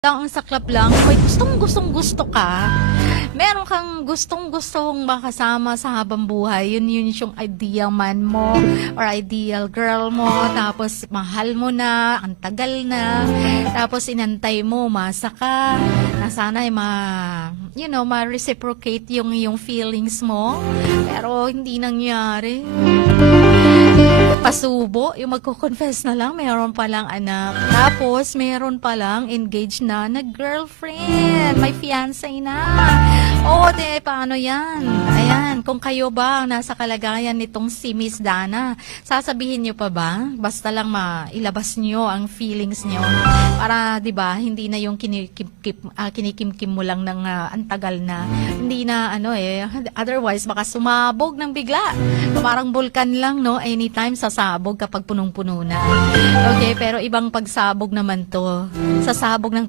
Lang ang saklap lang, may gustong-gusto ka, meron kang gustong-gustong makasama sa habang buhay, yun yung ideal man mo or ideal girl mo, tapos mahal mo na, ang tagal na, tapos inantay mo, masa ka, na sana ay ma-reciprocate yung feelings mo, pero hindi nangyari. Pasubo, yung magko-confess na lang, meron palang anak. Tapos, meron palang engaged na girlfriend. May fiancé na. O, paano yan? Ayan, kung kayo ba ang nasa kalagayan nitong si Miss Dana, sasabihin nyo pa ba? Basta lang mailabas nyo ang feelings nyo. Para, di ba, hindi na yung kinikimkim mo lang ng antagal na. Hindi na, otherwise, baka sumabog ng bigla. Parang vulkan lang, no? Anytime sasabog kapag punong-puno na. Okay, pero ibang pagsabog naman to. Sasabog ng